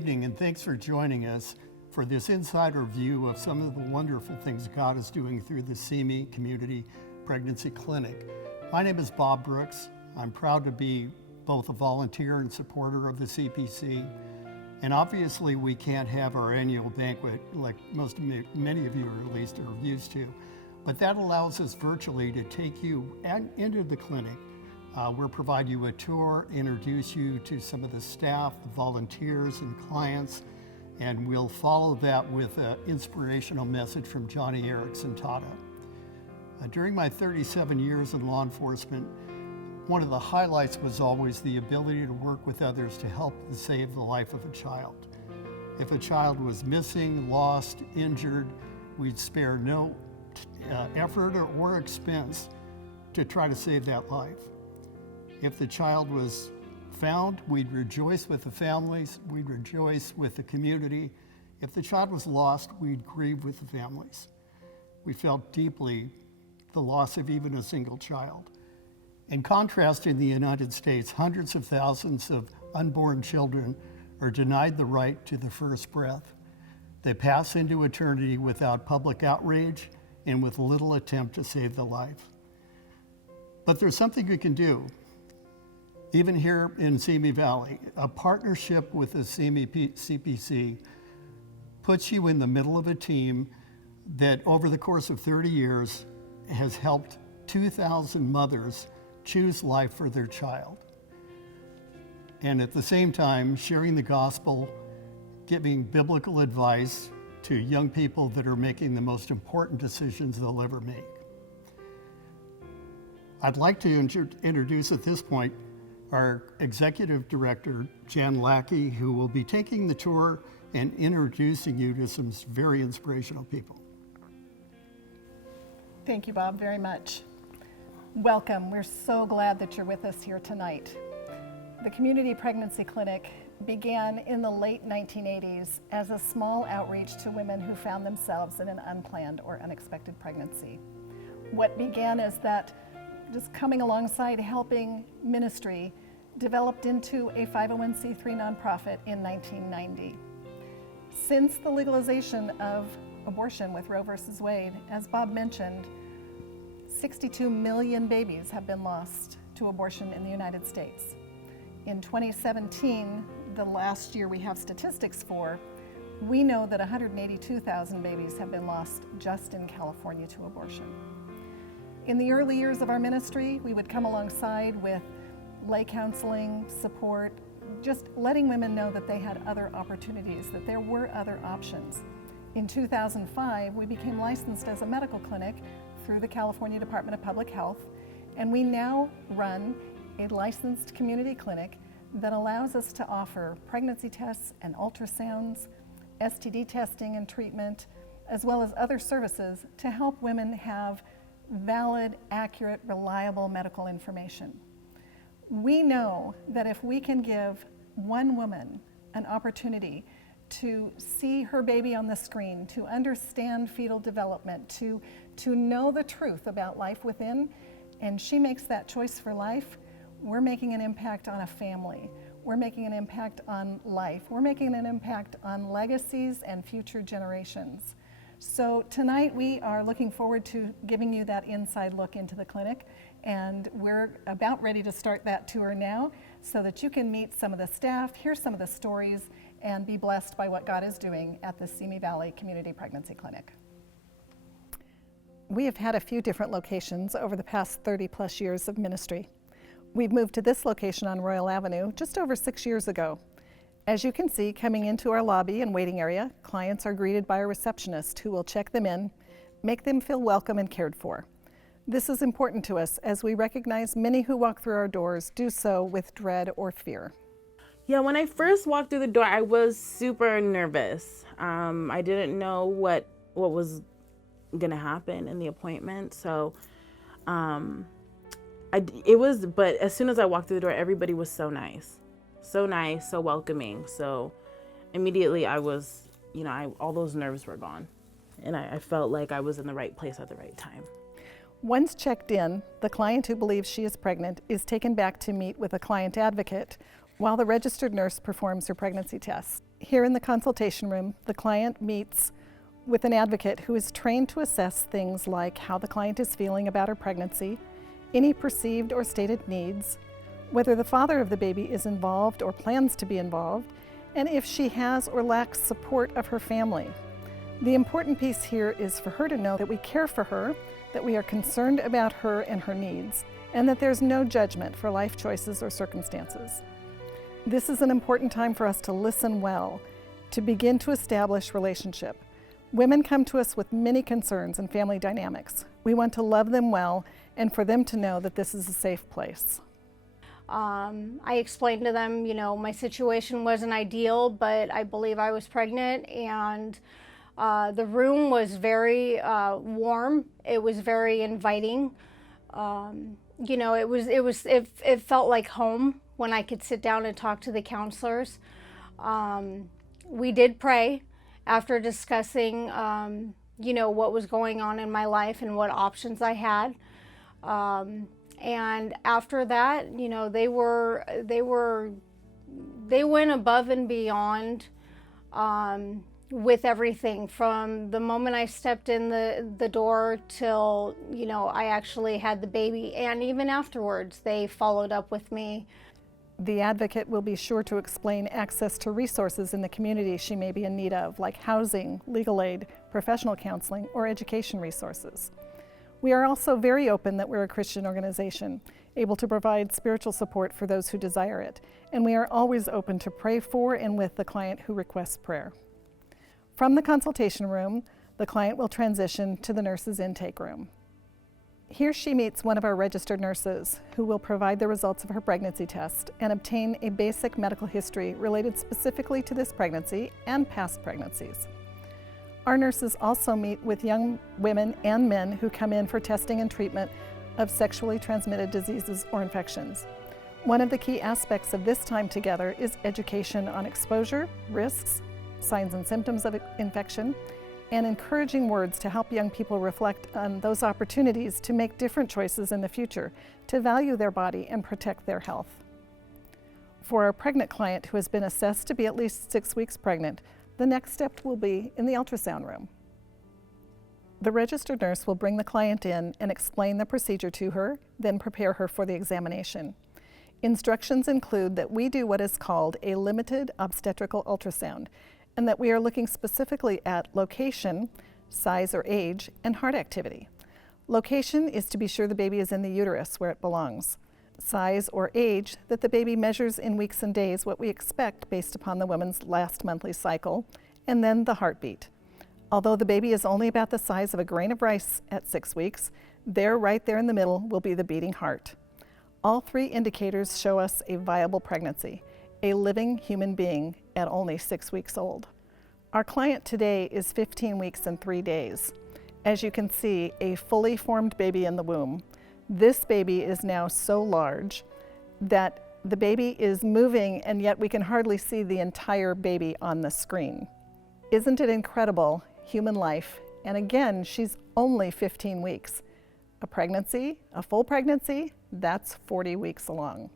evening, and thanks for joining us for this insider view of some of the wonderful things God is doing through the CME Community Pregnancy Clinic. My name is Bob Brooks. I'm proud to be both a volunteer and supporter of the CPC. And obviously we can't have our annual banquet like many of you are at least are used to, but that allows us virtually to take you into the clinic. We'll provide you a tour, introduce you to some of the staff, the volunteers and clients, and we'll follow that with an inspirational message from Joni Eareckson Tada. During my 37 years in law enforcement, one of the highlights was always the ability to work with others to help to save the life of a child. If a child was missing, lost, injured, we'd spare no effort or expense to try to save that life. If the child was found, we'd rejoice with the families, we'd rejoice with the community. If the child was lost, we'd grieve with the families. We felt deeply the loss of even a single child. In contrast, in the United States, hundreds of thousands of unborn children are denied the right to the first breath. They pass into eternity without public outrage and with little attempt to save the life. But there's something we can do. Even here in Simi Valley, a partnership with the Simi CPC puts you in the middle of a team that over the course of 30 years has helped 2,000 mothers choose life for their child. And at the same time, sharing the gospel, giving biblical advice to young people that are making the most important decisions they'll ever make. I'd like to introduce at this point our Executive Director, Jan Lackey, who will be taking the tour and introducing you to some very inspirational people. Thank you, Bob, very much. Welcome. We're so glad that you're with us here tonight. The Community Pregnancy Clinic began in the late 1980s as a small outreach to women who found themselves in an unplanned or unexpected pregnancy. What began as that just coming alongside helping ministry developed into a 501c3 nonprofit in 1990. Since the legalization of abortion with Roe versus Wade, as Bob mentioned, 62 million babies have been lost to abortion in the United States. In 2017, the last year we have statistics for, we know that 182,000 babies have been lost just in California to abortion. In the early years of our ministry, we would come alongside with lay counseling, support, just letting women know that they had other opportunities, that there were other options. In 2005, we became licensed as a medical clinic through the California Department of Public Health, and we now run a licensed community clinic that allows us to offer pregnancy tests and ultrasounds, STD testing and treatment, as well as other services to help women have valid, accurate, reliable medical information. We know that if we can give one woman an opportunity to see her baby on the screen, to understand fetal development, to know the truth about life within, and she makes that choice for life, we're making an impact on a family. We're making an impact on life. We're making an impact on legacies and future generations. So tonight we are looking forward to giving you that inside look into the clinic, and we're about ready to start that tour now so that you can meet some of the staff, hear some of the stories, and be blessed by what God is doing at the Simi Valley Community Pregnancy Clinic. We have had a few different locations over the past 30 plus years of ministry. We've moved to this location on Royal Avenue just over 6 years ago. As you can see, coming into our lobby and waiting area, clients are greeted by a receptionist who will check them in, make them feel welcome and cared for. This is important to us as we recognize many who walk through our doors do so with dread or fear. Yeah, when I first walked through the door, I was super nervous. I didn't know what was gonna happen in the appointment, so but as soon as I walked through the door, everybody was so nice, so welcoming. So immediately I was, all those nerves were gone, and I felt like I was in the right place at the right time. Once checked in, the client who believes she is pregnant is taken back to meet with a client advocate while the registered nurse performs her pregnancy test. Here in the consultation room, the client meets with an advocate who is trained to assess things like how the client is feeling about her pregnancy, any perceived or stated needs, whether the father of the baby is involved or plans to be involved, and if she has or lacks support of her family. The important piece here is for her to know that we care for her, that we are concerned about her and her needs, and that there's no judgment for life choices or circumstances. This is an important time for us to listen well, to begin to establish relationship. Women come to us with many concerns in family dynamics. We want to love them well and for them to know that this is a safe place. I explained to them, my situation wasn't ideal, but I believe I was pregnant, and the room was very warm. It was very inviting. It felt like home when I could sit down and talk to the counselors. We did pray after discussing, what was going on in my life and what options I had. And after that, they went above and beyond with everything from the moment I stepped in the door till, I actually had the baby. And even afterwards, they followed up with me. The advocate will be sure to explain access to resources in the community she may be in need of, like housing, legal aid, professional counseling, or education resources. We are also very open that we're a Christian organization, able to provide spiritual support for those who desire it, and we are always open to pray for and with the client who requests prayer. From the consultation room, the client will transition to the nurse's intake room. Here she meets one of our registered nurses who will provide the results of her pregnancy test and obtain a basic medical history related specifically to this pregnancy and past pregnancies. Our nurses also meet with young women and men who come in for testing and treatment of sexually transmitted diseases or infections. One of the key aspects of this time together is education on exposure, risks, signs and symptoms of infection, and encouraging words to help young people reflect on those opportunities to make different choices in the future, to value their body and protect their health. For our pregnant client who has been assessed to be at least 6 weeks pregnant, the next step will be in the ultrasound room. The registered nurse will bring the client in and explain the procedure to her, then prepare her for the examination. Instructions include that we do what is called a limited obstetrical ultrasound, and that we are looking specifically at location, size or age, and heart activity. Location is to be sure the baby is in the uterus where it belongs. Size or age, that the baby measures in weeks and days what we expect based upon the woman's last monthly cycle, and then the heartbeat. Although the baby is only about the size of a grain of rice at 6 weeks, right there in the middle will be the beating heart. All three indicators show us a viable pregnancy, a living human being at only 6 weeks old. Our client today is 15 weeks and 3 days. As you can see, a fully formed baby in the womb. This baby is now so large that the baby is moving, and yet we can hardly see the entire baby on the screen. Isn't it incredible, human life? And again, she's only 15 weeks. A pregnancy, a full pregnancy, that's 40 weeks along.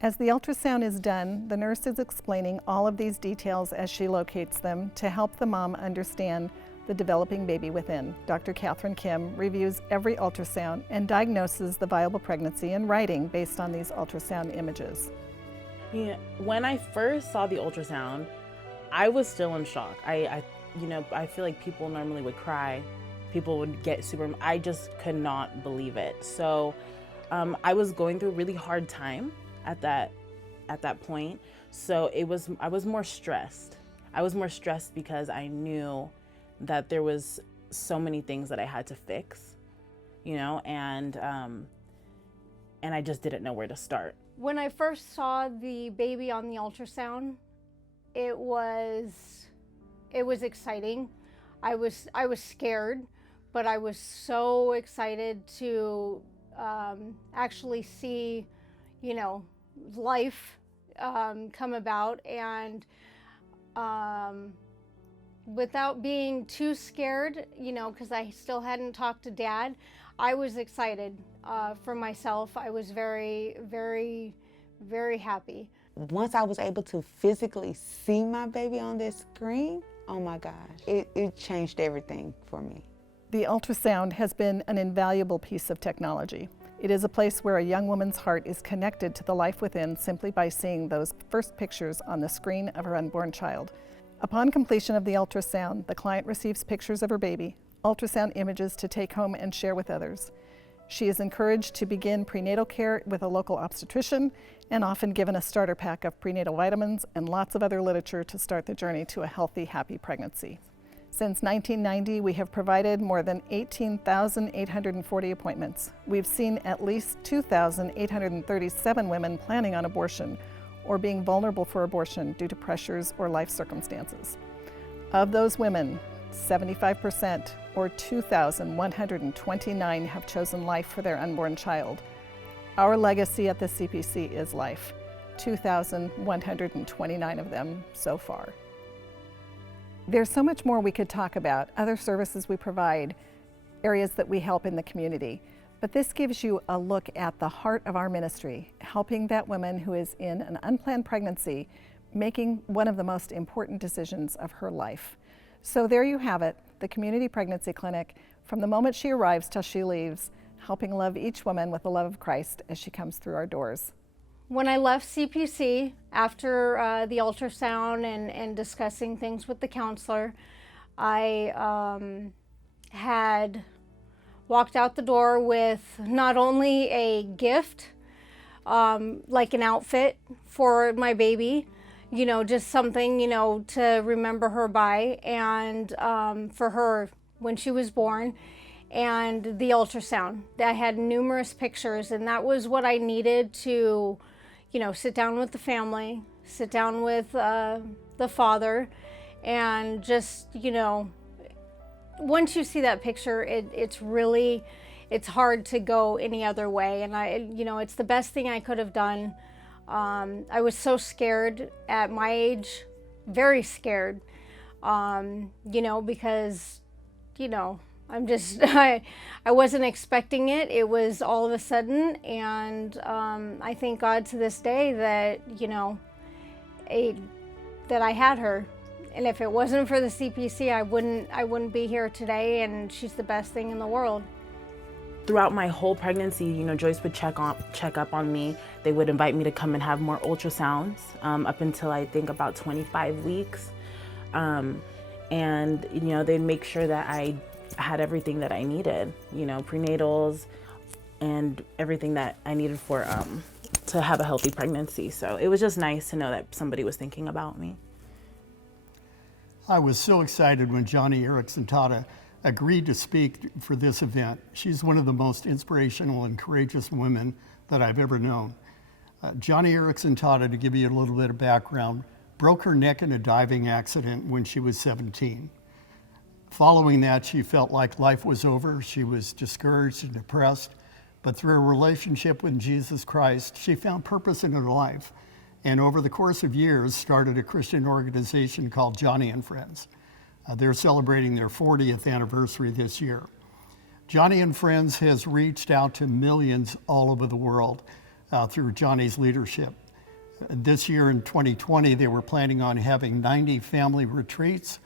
As the ultrasound is done, the nurse is explaining all of these details as she locates them to help the mom understand the developing baby within. Dr. Catherine Kim reviews every ultrasound and diagnoses the viable pregnancy in writing based on these ultrasound images. Yeah, when I first saw the ultrasound, I was still in shock. I feel like people normally would cry. People would get super, I just could not believe it. So I was going through a really hard time at that point. So I was more stressed. I was more stressed because I knew that there was so many things that I had to fix, and I just didn't know where to start. When I first saw the baby on the ultrasound, it was exciting. I was scared, but I was so excited to actually see, life come about, and without being too scared, because I still hadn't talked to Dad, I was excited for myself. I was very, very, very happy. once I was able to physically see my baby on that screen, oh my gosh, it changed everything for me. The ultrasound has been an invaluable piece of technology. It is a place where a young woman's heart is connected to the life within simply by seeing those first pictures on the screen of her unborn child. Upon completion of the ultrasound, the client receives pictures of her baby, ultrasound images to take home and share with others. She is encouraged to begin prenatal care with a local obstetrician and often given a starter pack of prenatal vitamins and lots of other literature to start the journey to a healthy, happy pregnancy. Since 1990, we have provided more than 18,840 appointments. We've seen at least 2,837 women planning on abortion or being vulnerable for abortion due to pressures or life circumstances. Of those women, 75% or 2,129 have chosen life for their unborn child. Our legacy at the CPC is life, 2,129 of them so far. There's so much more we could talk about, other services we provide, areas that we help in the community. But this gives you a look at the heart of our ministry, helping that woman who is in an unplanned pregnancy, making one of the most important decisions of her life. So there you have it, the Community Pregnancy Clinic, from the moment she arrives till she leaves, helping love each woman with the love of Christ as she comes through our doors. When I left CPC after the ultrasound and discussing things with the counselor, I had walked out the door with not only a gift, like an outfit for my baby, you know, just something, you know, to remember her by, and for her when she was born, and the ultrasound. I had numerous pictures, and that was what I needed to, you know, sit down with the family, sit down with the father, and just, you know, once you see that picture, it's really, it's hard to go any other way. And you know, it's the best thing I could have done. I was so scared at my age, very scared, you know, because, you know, I'm just, I wasn't expecting it. It was all of a sudden. And I thank God to this day that, you know, that I had her. And if it wasn't for the CPC, I wouldn't be here today, and she's the best thing in the world. Throughout my whole pregnancy, you know, Joyce would check up on me. They would invite me to come and have more ultrasounds up until I think about 25 weeks. And, you know, they'd make sure that I had everything that I needed, you know, prenatals and everything that I needed for to have a healthy pregnancy. So it was just nice to know that somebody was thinking about me. I was so excited when Joni Eareckson Tada agreed to speak for this event. She's one of the most inspirational and courageous women that I've ever known. Joni Eareckson Tada, to give you a little bit of background, broke her neck in a diving accident when she was 17. Following that, she felt like life was over. She was discouraged and depressed, but through a relationship with Jesus Christ, she found purpose in her life. And over the course of years, started a Christian organization called Joni and Friends. They're celebrating their 40th anniversary this year. Joni and Friends has reached out to millions all over the world through Joni's leadership. This year in 2020, they were planning on having 90 family retreats,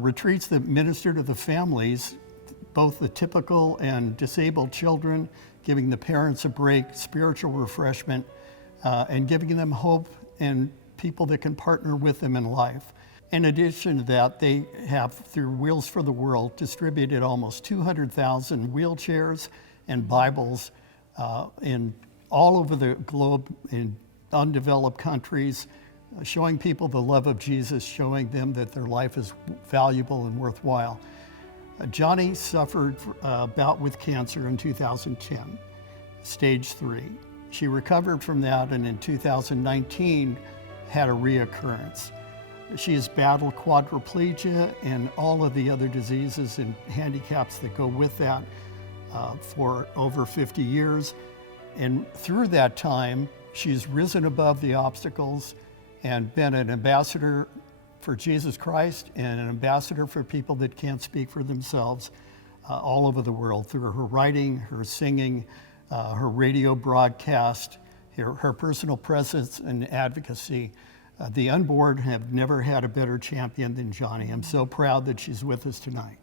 retreats that minister to the families, both the typical and disabled children, giving the parents a break, spiritual refreshment, and giving them hope and people that can partner with them in life. In addition to that, they have, through Wheels for the World, distributed almost 200,000 wheelchairs and Bibles in all over the globe in undeveloped countries, showing people the love of Jesus, showing them that their life is valuable and worthwhile. Joni suffered a bout with cancer in 2010, stage 3. She recovered from that, and in 2019 had a reoccurrence. She has battled quadriplegia and all of the other diseases and handicaps that go with that for over 50 years. And through that time, she's risen above the obstacles and been an ambassador for Jesus Christ and an ambassador for people that can't speak for themselves all over the world through her writing, her singing, her radio broadcast, her personal presence and advocacy. The unborn have never had a better champion than Joni. I'm so proud that she's with us tonight.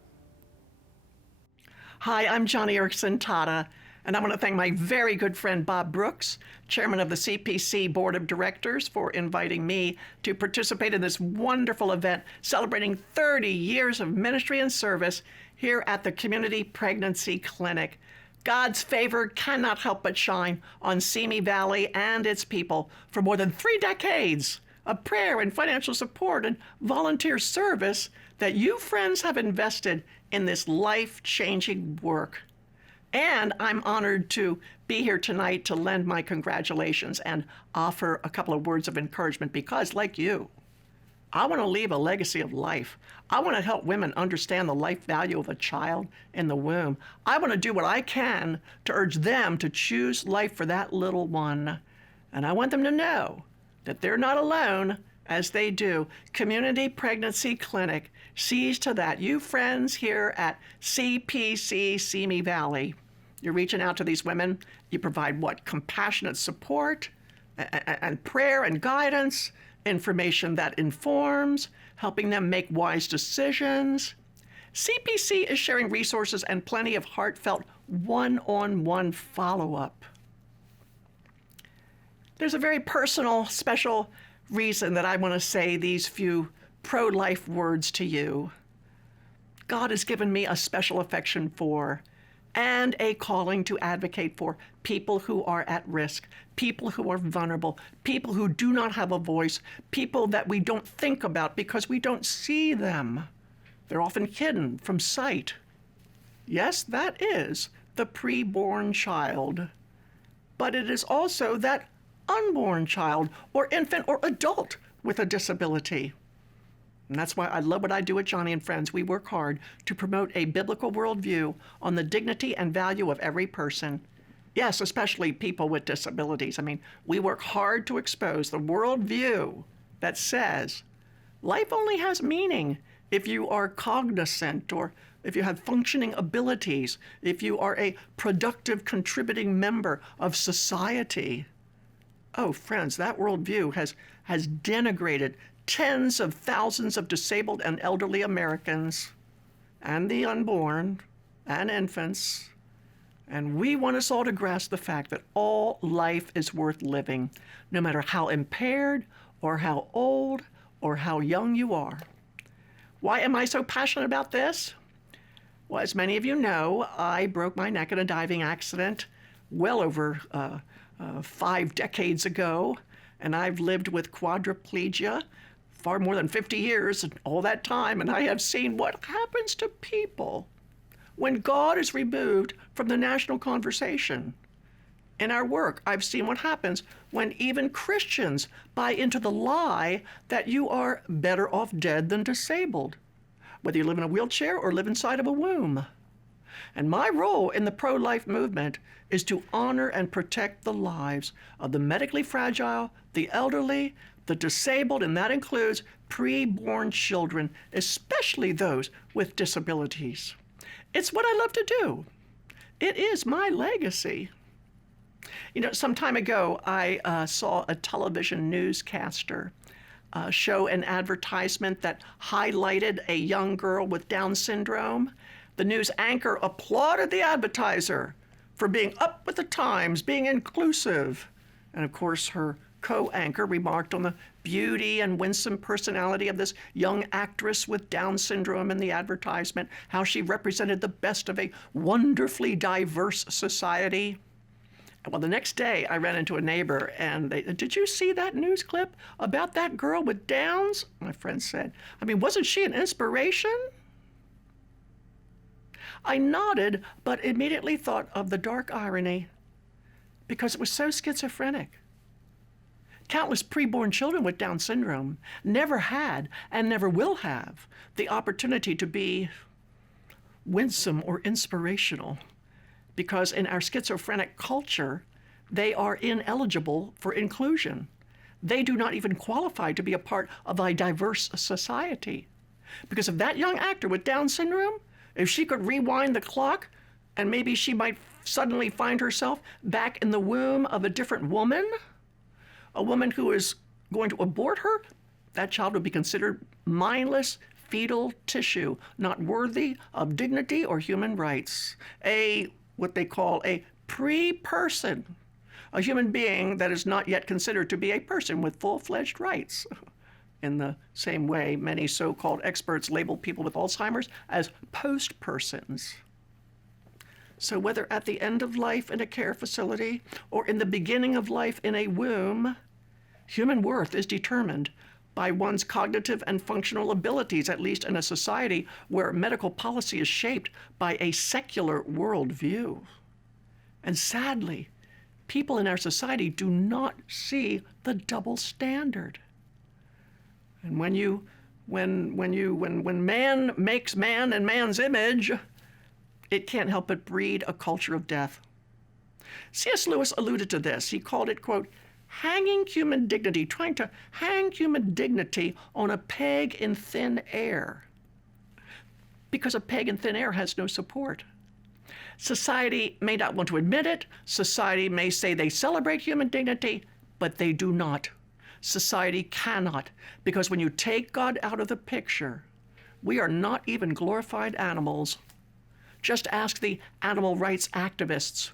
Hi, I'm Joni Eareckson Tada, and I want to thank my very good friend Bob Brooks, chairman of the CPC Board of Directors, for inviting me to participate in this wonderful event celebrating 30 years of ministry and service here at the Community Pregnancy Clinic. God's favor cannot help but shine on Simi Valley and its people for more than 3 decades of prayer and financial support and volunteer service that you friends have invested in this life-changing work. And I'm honored to be here tonight to lend my congratulations and offer a couple of words of encouragement because, like you, I want to leave a legacy of life. I want to help women understand the life value of a child in the womb. I want to do what I can to urge them to choose life for that little one. And I want them to know that they're not alone as they do. Community Pregnancy Clinic sees to that. You friends here at CPC Simi Valley, you're reaching out to these women. You provide what? Compassionate support and prayer and guidance, information that informs, helping them make wise decisions. CPC is sharing resources and plenty of heartfelt one-on-one follow-up. There's a very personal, special reason that I want to say these few pro-life words to you. God has given me a special affection for and a calling to advocate for people who are at risk, people who are vulnerable, people who do not have a voice, people that we don't think about because we don't see them. They're often hidden from sight. Yes, that is the preborn child, but it is also that unborn child or infant or adult with a disability. And that's why I love what I do at Joni and Friends. We work hard to promote a biblical worldview on the dignity and value of every person. Yes, especially people with disabilities. I mean, we work hard to expose the worldview that says life only has meaning if you are cognizant or if you have functioning abilities, if you are a productive, contributing member of society. Oh, friends, that worldview has denigrated tens of thousands of disabled and elderly Americans and the unborn and infants. And we want us all to grasp the fact that all life is worth living, no matter how impaired or how old or how young you are. Why am I so passionate about this? Well, as many of you know, I broke my neck in a diving accident well over 5 decades ago, and I've lived with quadriplegia far more than 50 years and all that time, and I have seen what happens to people when God is removed from the national conversation. In our work, I've seen what happens when even Christians buy into the lie that you are better off dead than disabled, whether you live in a wheelchair or live inside of a womb. And my role in the pro-life movement is to honor and protect the lives of the medically fragile, the elderly, the disabled, and that includes preborn children, especially those with disabilities. It's what I love to do. It is my legacy. You know, some time ago, I saw a television newscaster show an advertisement that highlighted a young girl with Down syndrome. The news anchor applauded the advertiser for being up with the times, being inclusive. And of course, her co-anchor remarked on the beauty and winsome personality of this young actress with Down syndrome in the advertisement, how she represented the best of a wonderfully diverse society. Well, the next day I ran into a neighbor and they, "Did you see that news clip about that girl with Downs?" My friend said. "I mean, wasn't she an inspiration?" I nodded, but immediately thought of the dark irony because it was so schizophrenic. Countless preborn children with Down syndrome never had and never will have the opportunity to be winsome or inspirational because in our schizophrenic culture, they are ineligible for inclusion. They do not even qualify to be a part of a diverse society. Because if that young actor with Down syndrome, if she could rewind the clock and maybe she might suddenly find herself back in the womb of a different woman, a woman who is going to abort her, that child would be considered mindless fetal tissue, not worthy of dignity or human rights. What they call a pre-person, a human being that is not yet considered to be a person with full-fledged rights. In the same way, many so-called experts label people with Alzheimer's as post-persons. So whether at the end of life in a care facility or in the beginning of life in a womb, human worth is determined by one's cognitive and functional abilities, at least in a society where medical policy is shaped by a secular worldview. And sadly, people in our society do not see the double standard. And when man makes man in man's image, it can't help but breed a culture of death. C.S. Lewis alluded to this. He called it, quote, hanging human dignity, trying to hang human dignity on a peg in thin air. Because a peg in thin air has no support. Society may not want to admit it. Society may say they celebrate human dignity, but they do not. Society cannot, because when you take God out of the picture, we are not even glorified animals. Just ask the animal rights activists,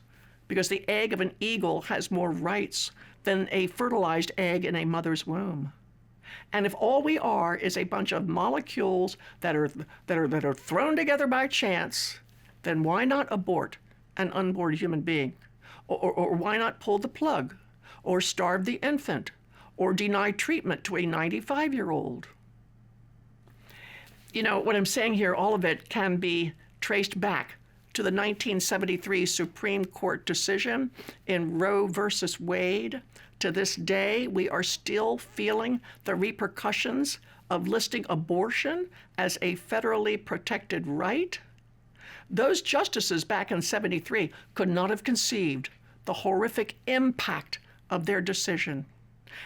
because the egg of an eagle has more rights than a fertilized egg in a mother's womb. And if all we are is a bunch of molecules that are thrown together by chance, then why not abort an unborn human being? Or why not pull the plug? Or starve the infant? Or deny treatment to a 95-year-old? You know, what I'm saying here, all of it can be traced back to the 1973 Supreme Court decision in Roe versus Wade. To this day, we are still feeling the repercussions of listing abortion as a federally protected right. Those justices back in '73 could not have conceived the horrific impact of their decision.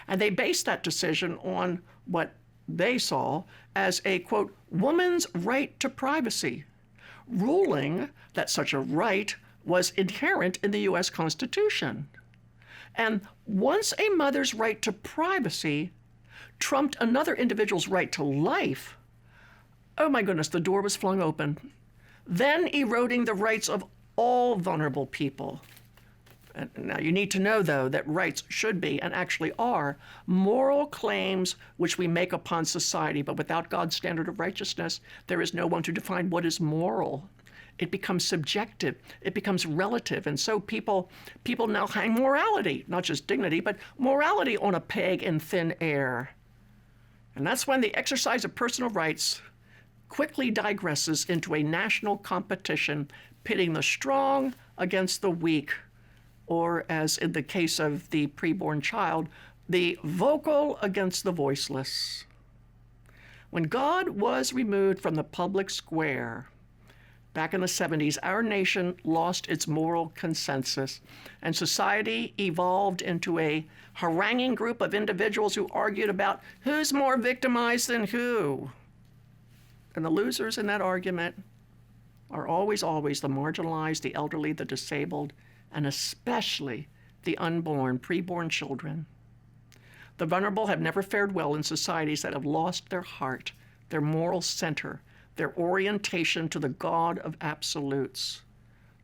And they based that decision on what they saw as a, quote, woman's right to privacy, ruling that such a right was inherent in the U.S. Constitution. And once a mother's right to privacy trumped another individual's right to life, oh my goodness, the door was flung open, then eroding the rights of all vulnerable people. And now you need to know, though, that rights should be, and actually are, moral claims which we make upon society, but without God's standard of righteousness, there is no one to define what is moral. It becomes subjective, it becomes relative, and so people now hang morality, not just dignity, but morality on a peg in thin air. And that's when the exercise of personal rights quickly digresses into a national competition, pitting the strong against the weak, or as in the case of the preborn child, the vocal against the voiceless. When God was removed from the public square, back in the 70s, our nation lost its moral consensus, and society evolved into a haranguing group of individuals who argued about who's more victimized than who. And the losers in that argument are always the marginalized, the elderly, the disabled, and especially the unborn, preborn children. The vulnerable have never fared well in societies that have lost their heart, their moral center, their orientation to the God of absolutes.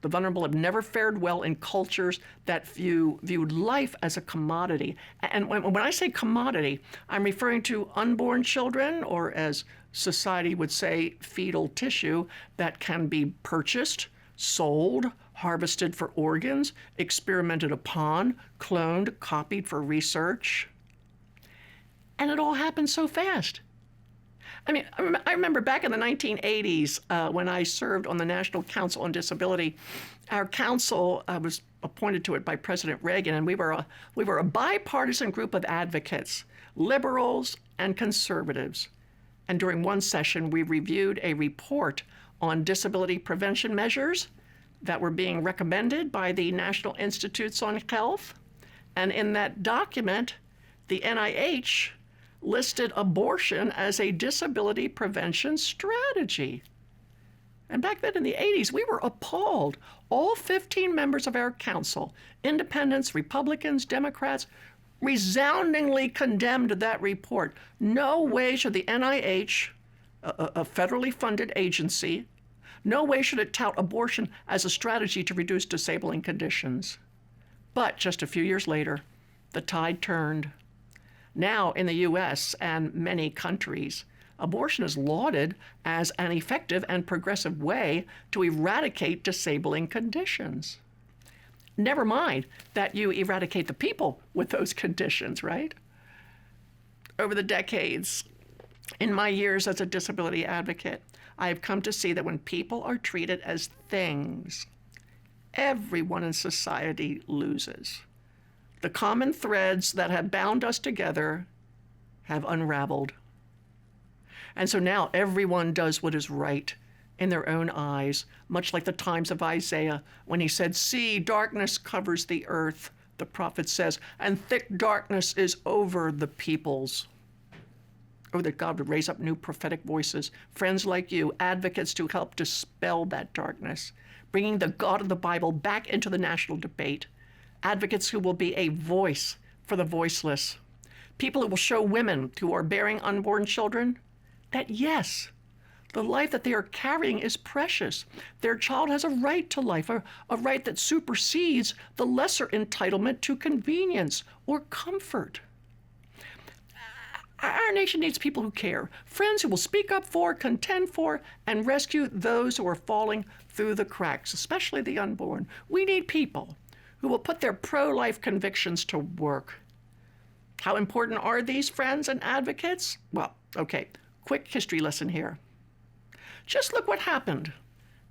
The vulnerable have never fared well in cultures that viewed life as a commodity. And when I say commodity, I'm referring to unborn children, or as society would say, fetal tissue that can be purchased, sold, harvested for organs, experimented upon, cloned, copied for research. And it all happened so fast. I mean, I remember back in the 1980s when I served on the National Council on Disability. Our council was appointed to it by President Reagan, and we were a bipartisan group of advocates, liberals and conservatives. And during one session, we reviewed a report on disability prevention measures that were being recommended by the National Institutes on Health. And in that document, the NIH listed abortion as a disability prevention strategy. And back then in the 80s, we were appalled. All 15 members of our council, independents, Republicans, Democrats, resoundingly condemned that report. No way should the NIH, a federally funded agency, no way should it tout abortion as a strategy to reduce disabling conditions. But just a few years later, the tide turned. Now, in the US and many countries, abortion is lauded as an effective and progressive way to eradicate disabling conditions. Never mind that you eradicate the people with those conditions, right? Over the decades, in my years as a disability advocate, I have come to see that when people are treated as things, everyone in society loses. The common threads that have bound us together have unraveled. And so now everyone does what is right in their own eyes, much like the times of Isaiah when he said, "See, darkness covers the earth," the prophet says, "and thick darkness is over the peoples." Oh, that God would raise up new prophetic voices, friends like you, advocates to help dispel that darkness, bringing the God of the Bible back into the national debate, advocates who will be a voice for the voiceless, people who will show women who are bearing unborn children that yes, the life that they are carrying is precious. Their child has a right to life, a right that supersedes the lesser entitlement to convenience or comfort. Our nation needs people who care, friends who will speak up for, contend for, and rescue those who are falling through the cracks, especially the unborn. We need people who will put their pro-life convictions to work. How important are these friends and advocates? Well, okay, quick history lesson here. Just look what happened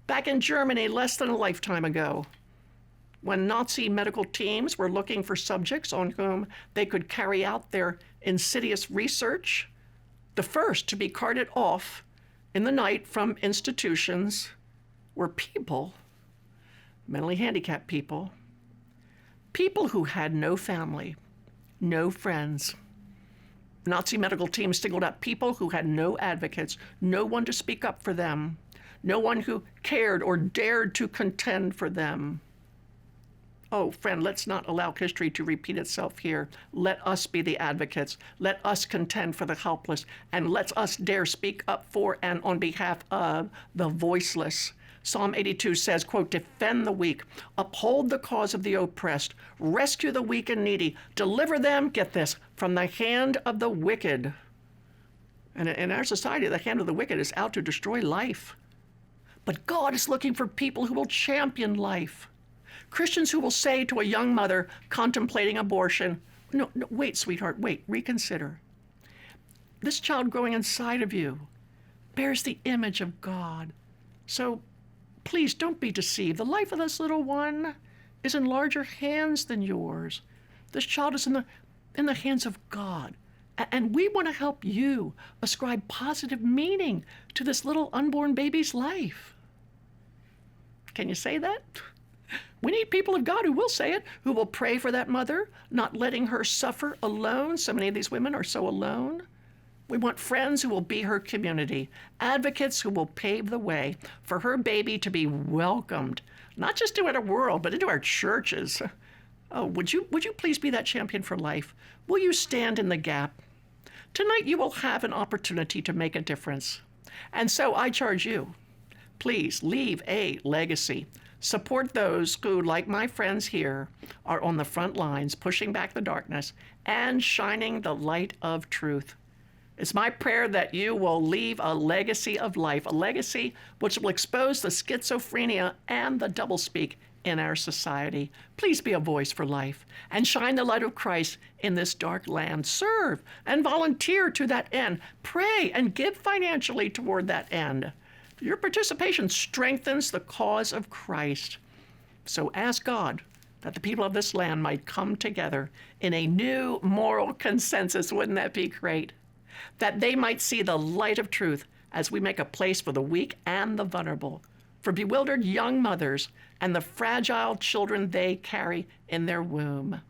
back in Germany less than a lifetime ago, when Nazi medical teams were looking for subjects on whom they could carry out their insidious research. The first to be carted off in the night from institutions were people, mentally handicapped people who had no family, no friends. Nazi medical teams singled out people who had no advocates, no one to speak up for them, no one who cared or dared to contend for them. Oh, friend, let's not allow history to repeat itself here. Let us be the advocates. Let us contend for the helpless, and let us dare speak up for and on behalf of the voiceless. Psalm 82 says, quote, "Defend the weak, uphold the cause of the oppressed, rescue the weak and needy, deliver them," get this, "from the hand of the wicked." And in our society, the hand of the wicked is out to destroy life. But God is looking for people who will champion life. Christians who will say to a young mother contemplating abortion, no, wait, sweetheart, wait, reconsider. This child growing inside of you bears the image of God. So please don't be deceived. The life of this little one is in larger hands than yours. This child is in the hands of God. And we want to help you ascribe positive meaning to this little unborn baby's life. Can you say that? We need people of God who will say it, who will pray for that mother, not letting her suffer alone. So many of these women are so alone. We want friends who will be her community, advocates who will pave the way for her baby to be welcomed, not just into our world, but into our churches. Oh, would you please be that champion for life? Will you stand in the gap? Tonight you will have an opportunity to make a difference. And so I charge you, please leave a legacy. Support those who, like my friends here, are on the front lines, pushing back the darkness and shining the light of truth. It's my prayer that you will leave a legacy of life, a legacy which will expose the schizophrenia and the doublespeak in our society. Please be a voice for life and shine the light of Christ in this dark land. Serve and volunteer to that end. Pray and give financially toward that end. Your participation strengthens the cause of Christ. So ask God that the people of this land might come together in a new moral consensus. Wouldn't that be great? That they might see the light of truth as we make a place for the weak and the vulnerable, for bewildered young mothers and the fragile children they carry in their womb.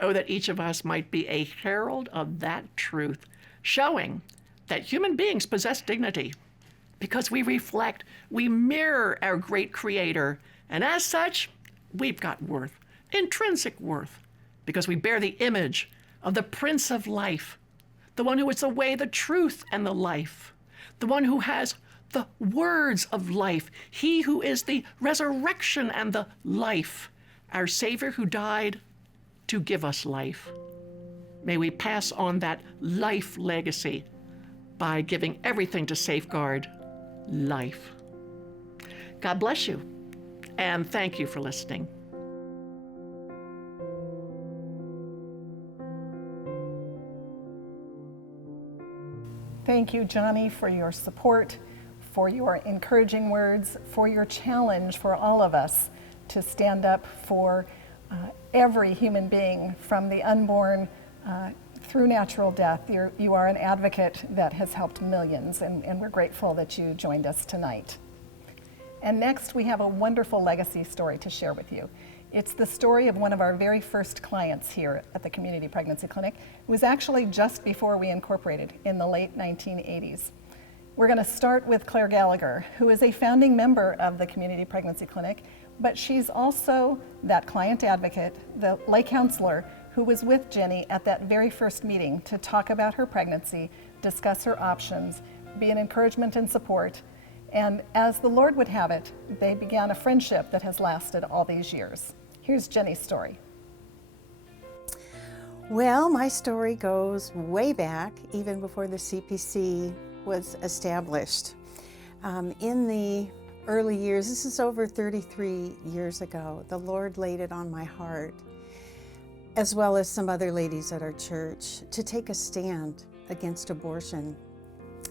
Oh, that each of us might be a herald of that truth, showing that human beings possess dignity because we reflect, we mirror our great Creator, and as such, we've got worth, intrinsic worth, because we bear the image of the Prince of Life, the one who is the way, the truth, and the life, the one who has the words of life, he who is the resurrection and the life, our Savior who died to give us life. May we pass on that life legacy by giving everything to safeguard life. God bless you, and thank you for listening. Thank you, Joni, for your support, for your encouraging words, for your challenge for all of us to stand up for every human being from the unborn through natural death. You are an advocate that has helped millions, and we're grateful that you joined us tonight. And next, we have a wonderful legacy story to share with you. It's the story of one of our very first clients here at the Community Pregnancy Clinic. It was actually just before we incorporated in the late 1980s. We're going to start with Claire Gallagher, who is a founding member of the Community Pregnancy Clinic, but she's also that client advocate, the lay counselor who was with Jenny at that very first meeting to talk about her pregnancy, discuss her options, be an encouragement and support. And as the Lord would have it, they began a friendship that has lasted all these years. Here's Jenny's story. Well, my story goes way back, even before the CPC was established. In the early years, this is over 33 years ago, the Lord laid it on my heart, as well as some other ladies at our church, to take a stand against abortion.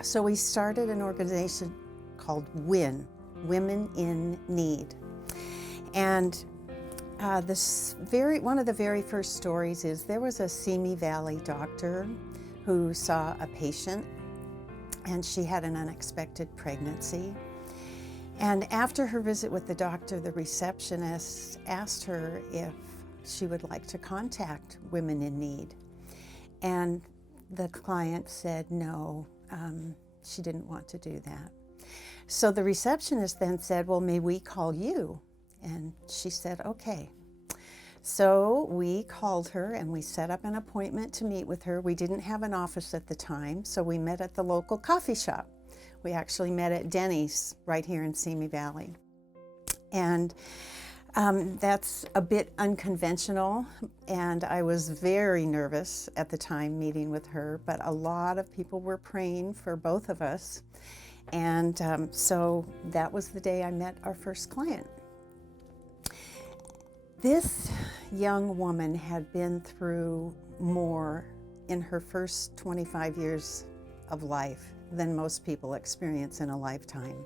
So we started an organization called WIN, Women in Need. And one of the very first stories is there was a Simi Valley doctor who saw a patient, and she had an unexpected pregnancy. And after her visit with the doctor, the receptionist asked her if she would like to contact Women in Need. And the client said no, she didn't want to do that. So the receptionist then said, well, may we call you? And she said, okay. So we called her and we set up an appointment to meet with her. We didn't have an office at the time, so we met at the local coffee shop. We actually met at Denny's right here in Simi Valley. And that's a bit unconventional, and I was very nervous at the time meeting with her, but a lot of people were praying for both of us. And so that was the day I met our first client. This young woman had been through more in her first 25 years of life than most people experience in a lifetime.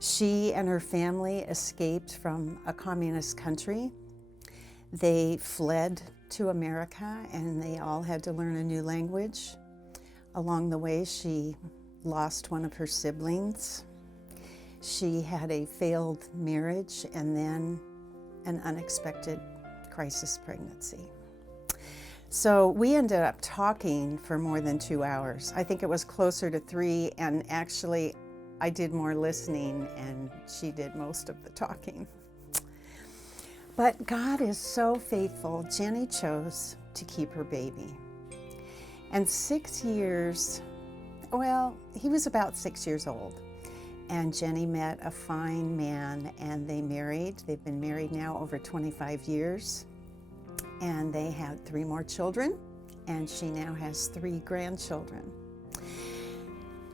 She and her family escaped from a communist country. They fled to America, and they all had to learn a new language. Along the way, she lost one of her siblings. She had a failed marriage and then an unexpected crisis pregnancy. So we ended up talking for more than 2 hours. I think it was closer to 3, and actually I did more listening and she did most of the talking. But God is so faithful. Jenny chose to keep her baby. And 6 years, well, he was about 6 years old. And Jenny met a fine man and they married. They've been married now over 25 years. And they had 3 more children, and she now has 3 grandchildren.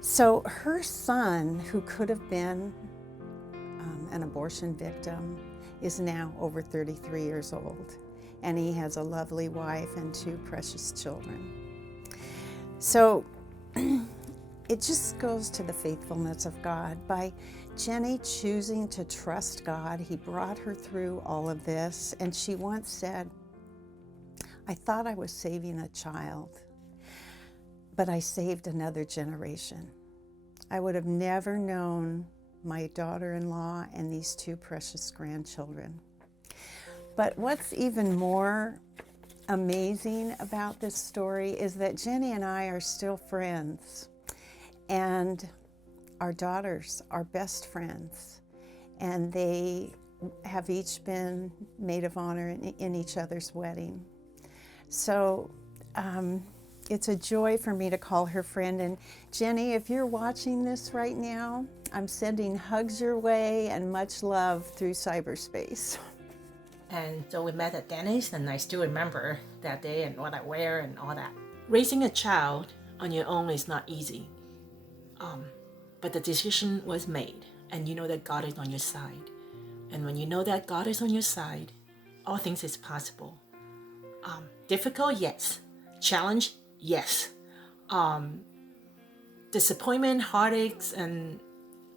So her son, who could have been an abortion victim, is now over 33 years old. And he has a lovely wife and 2 precious children. So it just goes to the faithfulness of God. By Jenny choosing to trust God, he brought her through all of this. And she once said, I thought I was saving a child, but I saved another generation. I would have never known my daughter-in-law and these 2 precious grandchildren. But what's even more amazing about this story is that Jenny and I are still friends, and our daughters are best friends, and they have each been maid of honor in each other's wedding. So it's a joy for me to call her friend. And Jenny, if you're watching this right now, I'm sending hugs your way and much love through cyberspace. And so we met at Denny's, and I still remember that day and what I wear and all that. Raising a child on your own is not easy, but the decision was made, and you know that God is on your side. And when you know that God is on your side, all things is possible. Difficult, yes. Challenge, yes. Disappointment, heartaches, and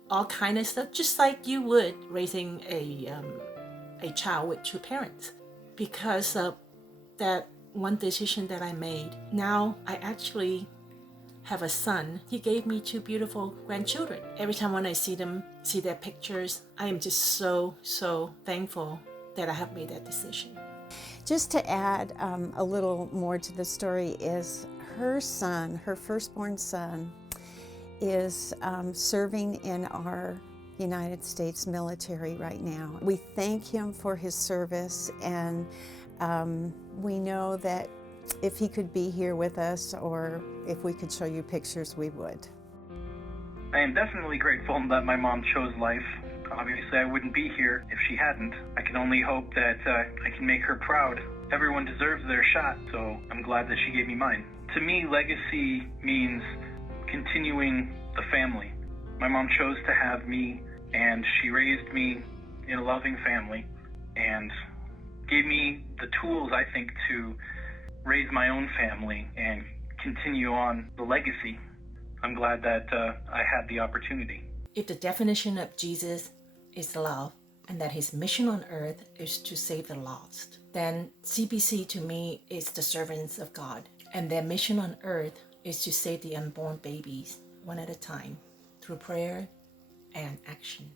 all kind of stuff, just like you would raising a child with two parents. Because of that one decision that I made, now I actually have a son. He gave me two beautiful grandchildren. Every time when I see them, see their pictures, I am just so thankful that I have made that decision. Just to add a little more to the story is her son, her firstborn son, is serving in our United States military right now. We thank him for his service, and we know that if he could be here with us, or if we could show you pictures, we would. I am definitely grateful that my mom chose life. Obviously, I wouldn't be here if she hadn't. I can only hope that I can make her proud. Everyone deserves their shot, so I'm glad that she gave me mine. To me, legacy means continuing the family. My mom chose to have me, and she raised me in a loving family and gave me the tools, I think, to raise my own family and continue on the legacy. I'm glad that I had the opportunity. If the definition of Jesus is love, and that his mission on earth is to save the lost, then CPC to me is the servants of God, and their mission on earth is to save the unborn babies one at a time through prayer and action.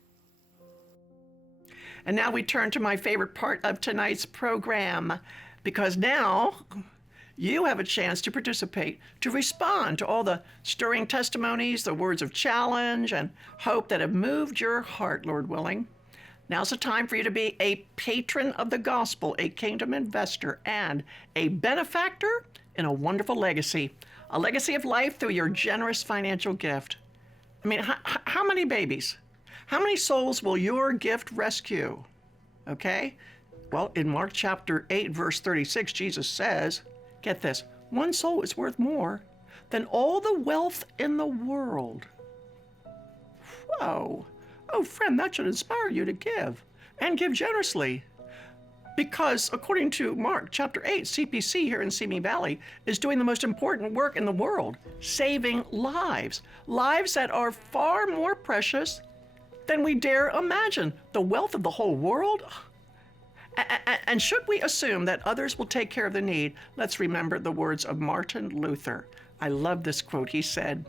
And now we turn to my favorite part of tonight's program, because now you have a chance to participate, to respond to all the stirring testimonies, the words of challenge and hope that have moved your heart, Lord willing. Now's the time for you to be a patron of the gospel, a kingdom investor, and a benefactor in a wonderful legacy, a legacy of life through your generous financial gift. I mean, how many babies? How many souls will your gift rescue? Okay? Well, in Mark chapter 8, verse 36, Jesus says, get this, one soul is worth more than all the wealth in the world. Whoa. Oh, friend, that should inspire you to give, and give generously. Because according to Mark chapter 8, CPC here in Simi Valley is doing the most important work in the world, saving lives. Lives that are far more precious than we dare imagine. The wealth of the whole world. And should we assume that others will take care of the need, let's remember the words of Martin Luther. I love this quote. He said,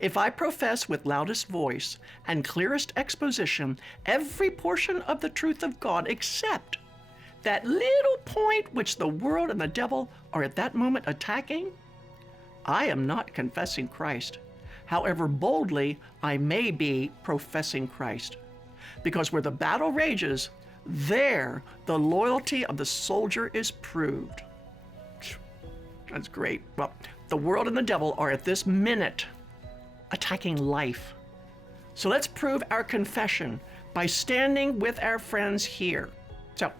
"If I profess with loudest voice and clearest exposition every portion of the truth of God except that little point which the world and the devil are at that moment attacking, I am not confessing Christ, however boldly I may be professing Christ. Because where the battle rages, there the loyalty of the soldier is proved." That's great. Well, the world and the devil are at this minute attacking life. So let's prove our confession by standing with our friends here. So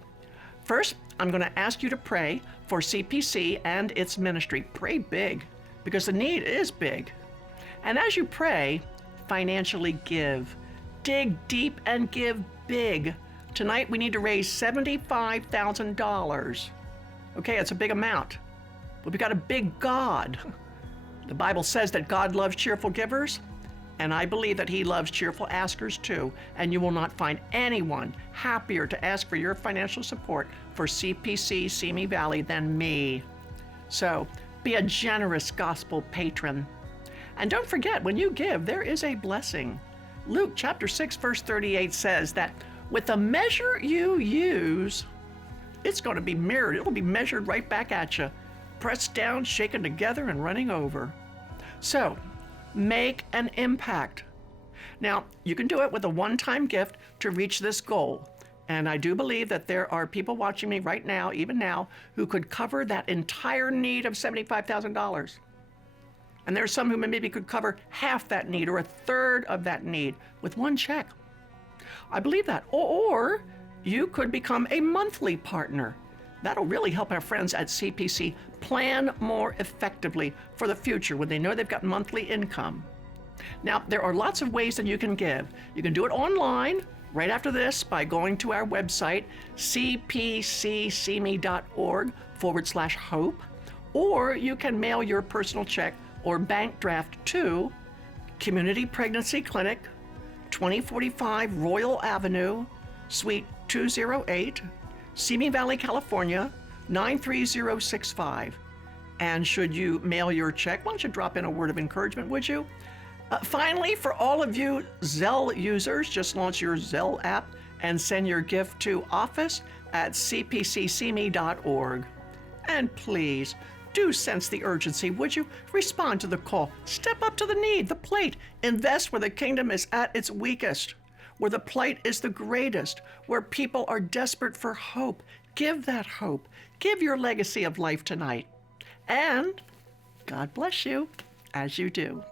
first, I'm going to ask you to pray for CPC and its ministry. Pray big, because the need is big. And as you pray, financially give. Dig deep and give big. Tonight we need to raise $75,000. Okay, it's a big amount, but we got a big God. The Bible says that God loves cheerful givers, and I believe that he loves cheerful askers too, and you will not find anyone happier to ask for your financial support for CPC Simi Valley than me. So be a generous gospel patron. And don't forget, when you give, there is a blessing. Luke chapter 6, verse 38 says that with the measure you use, it's going to be mirrored. It'll be measured right back at you. Pressed down, shaken together, and running over. So, make an impact. Now, you can do it with a one-time gift to reach this goal. And I do believe that there are people watching me right now, even now, who could cover that entire need of $75,000. And there's some who maybe could cover half that need or a third of that need with one check. I believe that. Or you could become a monthly partner. That'll really help our friends at CPC plan more effectively for the future when they know they've got monthly income. Now, there are lots of ways that you can give. You can do it online right after this by going to our website, cpccme.org/hope, or you can mail your personal check or bank draft to Community Pregnancy Clinic, 2045 Royal Avenue, Suite 208, Simi Valley, California, 93065. And should you mail your check, why don't you drop in a word of encouragement, would you? Finally, for all of you Zelle users, just launch your Zelle app and send your gift to office@cpccme.org. And please, do sense the urgency, would you? Respond to the call. Step up to the need, the plate. Invest where the kingdom is at its weakest, where the plight is the greatest, where people are desperate for hope. Give that hope. Give your legacy of life tonight. And God bless you as you do.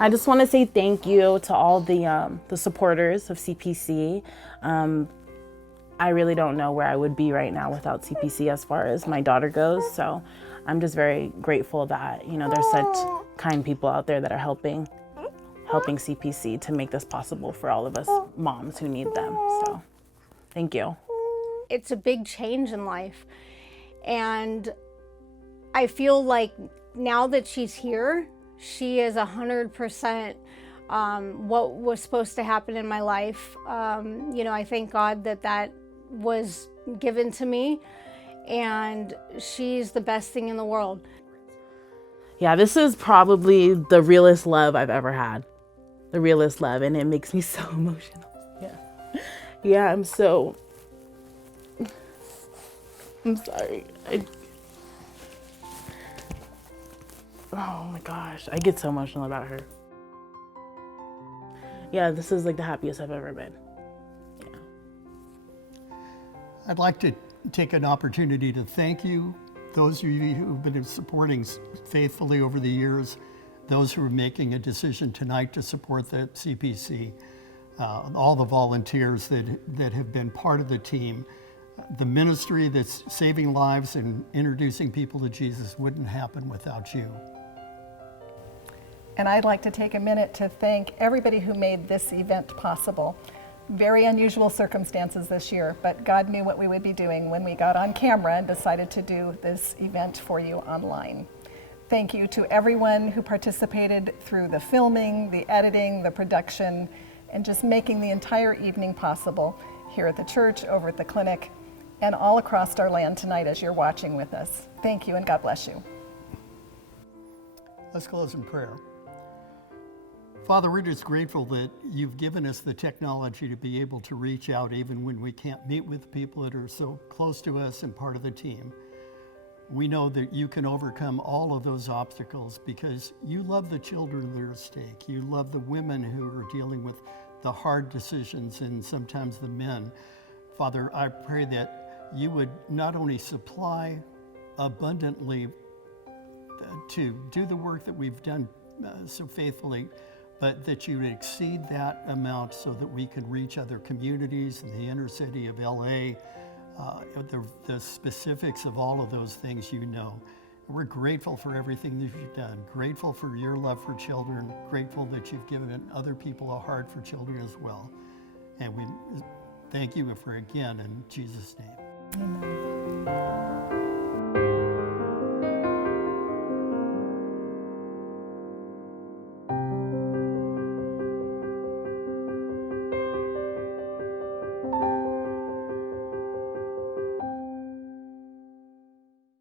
I just want to say thank you to all the supporters of CPC. I really don't know where I would be right now without CPC as far as my daughter goes. So I'm just very grateful that, there's such kind people out there that are helping CPC to make this possible for all of us moms who need them. So thank you. It's a big change in life. And I feel like now that she's here, she is 100% what was supposed to happen in my life. I thank God that was given to me, and she's the best thing in the world. Yeah, this is probably the realest love I've ever had. The realest love, and it makes me so emotional. Yeah, I'm sorry. Oh my gosh, I get so emotional about her. Yeah, this is like the happiest I've ever been. Yeah. I'd like to take an opportunity to thank you, those of you who've been supporting faithfully over the years, those who are making a decision tonight to support the CPC, all the volunteers that have been part of the team. The ministry that's saving lives and introducing people to Jesus wouldn't happen without you. And I'd like to take a minute to thank everybody who made this event possible. Very unusual circumstances this year, but God knew what we would be doing when we got on camera and decided to do this event for you online. Thank you to everyone who participated through the filming, the editing, the production, and just making the entire evening possible here at the church, over at the clinic, and all across our land tonight as you're watching with us. Thank you, and God bless you. Let's close in prayer. Father, we're just grateful that you've given us the technology to be able to reach out even when we can't meet with people that are so close to us and part of the team. We know that you can overcome all of those obstacles because you love the children that are at stake. You love the women who are dealing with the hard decisions and sometimes the men. Father, I pray that you would not only supply abundantly to do the work that we've done so faithfully, but that you would exceed that amount so that we can reach other communities in the inner city of LA, the specifics of all of those things you know. We're grateful for everything that you've done, grateful for your love for children, grateful that you've given other people a heart for children as well. And we thank you for again in Jesus' name. Amen.